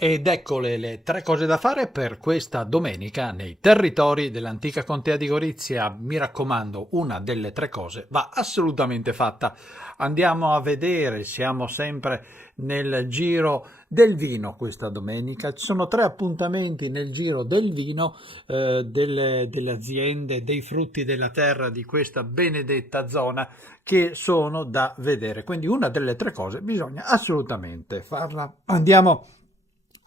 Ed eccole le tre cose da fare per questa domenica nei territori dell'antica contea di Gorizia. Mi raccomando, una delle tre cose va assolutamente fatta. Andiamo a vedere, siamo sempre nel giro del vino questa domenica. Ci sono tre appuntamenti nel giro del vino, delle aziende, dei frutti della terra di questa benedetta zona che sono da vedere. Quindi una delle tre cose bisogna assolutamente farla. Andiamo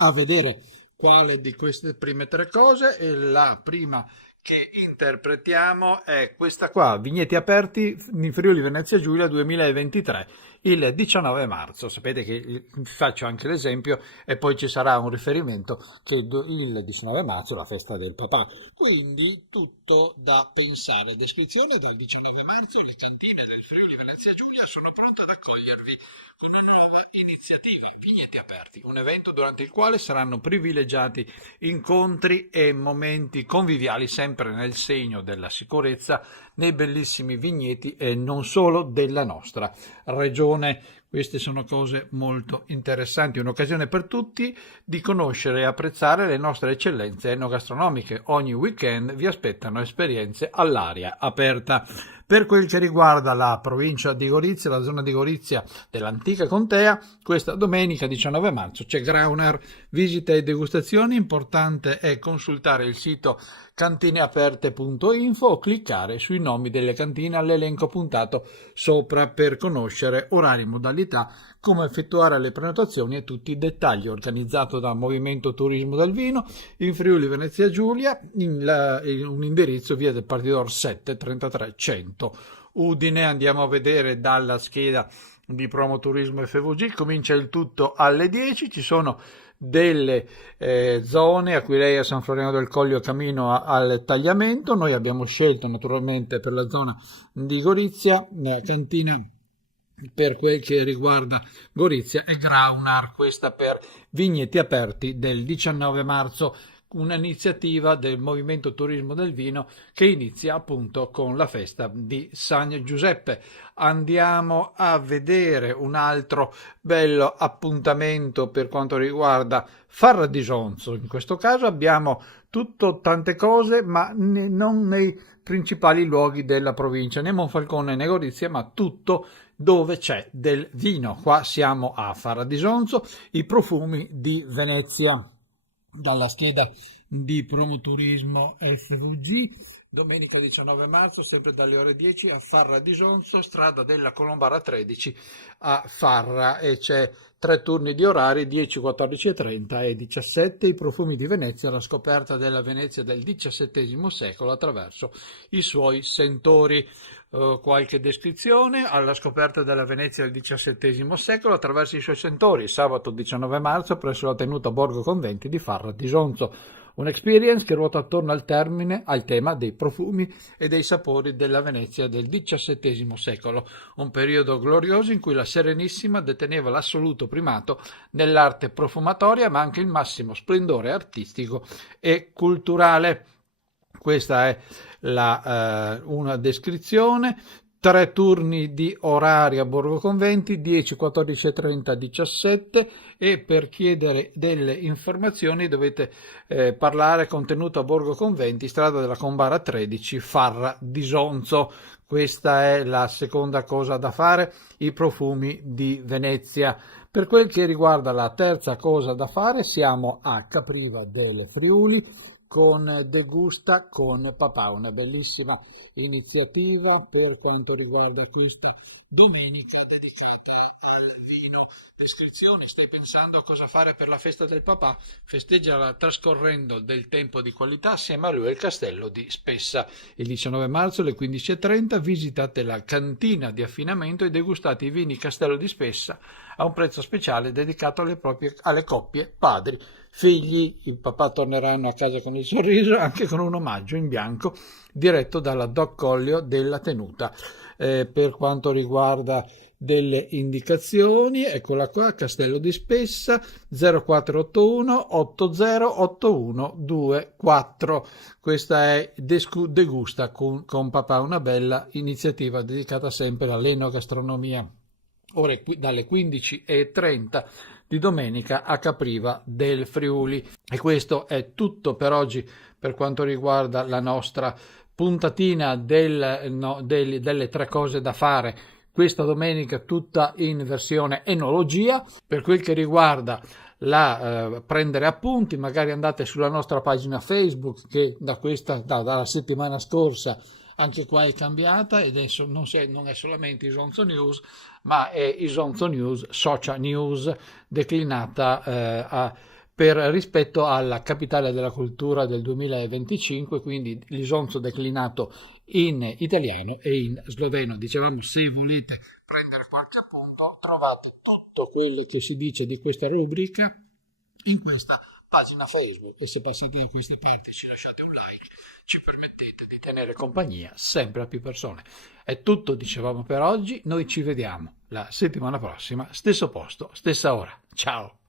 a vedere quale di queste prime tre cose. E la prima che interpretiamo è questa qua, Vigneti Aperti in Friuli Venezia Giulia 2023, il 19 marzo. Sapete che faccio anche l'esempio e poi ci sarà un riferimento che il 19 marzo è la festa del papà. Quindi tutto da pensare. Descrizione: dal 19 marzo le cantine del Friuli Venezia Giulia sono pronte ad accogliervi con una nuova iniziativa, Vigneti Aperti, un evento durante il quale saranno privilegiati incontri e momenti conviviali, sempre nel segno della sicurezza, nei bellissimi vigneti e non solo della nostra regione. Queste sono cose molto interessanti, un'occasione per tutti di conoscere e apprezzare le nostre eccellenze enogastronomiche. Ogni weekend vi aspettano esperienze all'aria aperta. Per quel che riguarda la provincia di Gorizia, la zona di Gorizia dell'antica contea, questa domenica 19 marzo c'è Grauner, visite e degustazioni. Importante è consultare il sito cantineaperte.info o cliccare sui nomi delle cantine all'elenco puntato sopra per conoscere orari, modalità, come effettuare le prenotazioni e tutti i dettagli. Organizzato dal Movimento Turismo del Vino in Friuli Venezia Giulia, in un indirizzo via del Partidor 7 33 100 Udine. Andiamo a vedere dalla scheda di Promoturismo FVG. Comincia il tutto alle 10. Ci sono delle zone a cui lei a San Floriano del Coglio cammino al tagliamento. Noi abbiamo scelto naturalmente per la zona di Gorizia cantina per quel che riguarda Gorizia e Graunar, questa per Vigneti Aperti del 19 marzo, un'iniziativa del Movimento Turismo del Vino che inizia appunto con la festa di San Giuseppe. Andiamo a vedere un altro bello appuntamento per quanto riguarda Farra di Sonzo. In questo caso abbiamo tante cose, ma non nei principali luoghi della provincia, né Monfalcone né Gorizia, ma tutto dove c'è del vino. Qua siamo a Farra di Sonzo, i profumi di Venezia. Dalla scheda di Promoturismo FVG, domenica 19 marzo, sempre dalle ore 10 a Farra di Sonzo, strada della Colombara 13 a Farra, e c'è tre turni di orari, 10, 14 e 30 e 17. I profumi di Venezia, la scoperta della Venezia del XVII secolo attraverso i suoi sentori. Qualche descrizione: alla scoperta della Venezia del XVII secolo attraverso i suoi sentori, sabato 19 marzo presso la tenuta Borgo Conventi di Farra di Sonzo. Un'experience che ruota attorno al tema dei profumi e dei sapori della Venezia del XVII secolo, un periodo glorioso in cui la Serenissima deteneva l'assoluto primato nell'arte profumatoria, ma anche il massimo splendore artistico e culturale. Questa è una descrizione. Tre turni di orari a Borgo Conventi, 10, 14 e 30, 17. E per chiedere delle informazioni dovete parlare con tenuto a Borgo Conventi, strada della Combara 13, Farra di Sonzo. Questa è la seconda cosa da fare, i profumi di Venezia. Per quel che riguarda la terza cosa da fare, siamo a Capriva del Friuli con Degusta con Papà, una bellissima iniziativa per quanto riguarda questa domenica dedicata al vino. Descrizione: stai pensando a cosa fare per la festa del papà? Festeggiala trascorrendo del tempo di qualità assieme a lui al castello di Spessa. Il 19 marzo alle 15:30 visitate la cantina di affinamento e degustate i vini Castello di Spessa a un prezzo speciale dedicato alle coppie padri figli. Il papà torneranno a casa con il sorriso, anche con un omaggio in bianco diretto dalla Doc Collio della tenuta. Per quanto riguarda delle indicazioni, eccola qua: Castello di Spessa 0481 808124. Questa è Degusta con Papà, una bella iniziativa dedicata sempre all'enogastronomia. Ore dalle 15:30 di domenica a Capriva del Friuli. E questo è tutto per oggi per quanto riguarda la nostra puntatina delle 3 cose da fare questa domenica, tutta in versione enologia. Per quel che riguarda prendere appunti, magari andate sulla nostra pagina Facebook, che dalla settimana scorsa anche qua è cambiata, ed non è solamente Isonzo News, ma è Isonzo News Social News, declinata per rispetto alla capitale della cultura del 2025, quindi l'Isonzo declinato in italiano e in sloveno. Dicevamo, se volete prendere qualche appunto, trovate tutto quello che si dice di questa rubrica in questa pagina Facebook, e se passate da queste parti ci lasciate un like, ci permettete di tenere compagnia sempre a più persone. È tutto, dicevamo, per oggi. Noi ci vediamo la settimana prossima, stesso posto, stessa ora. Ciao!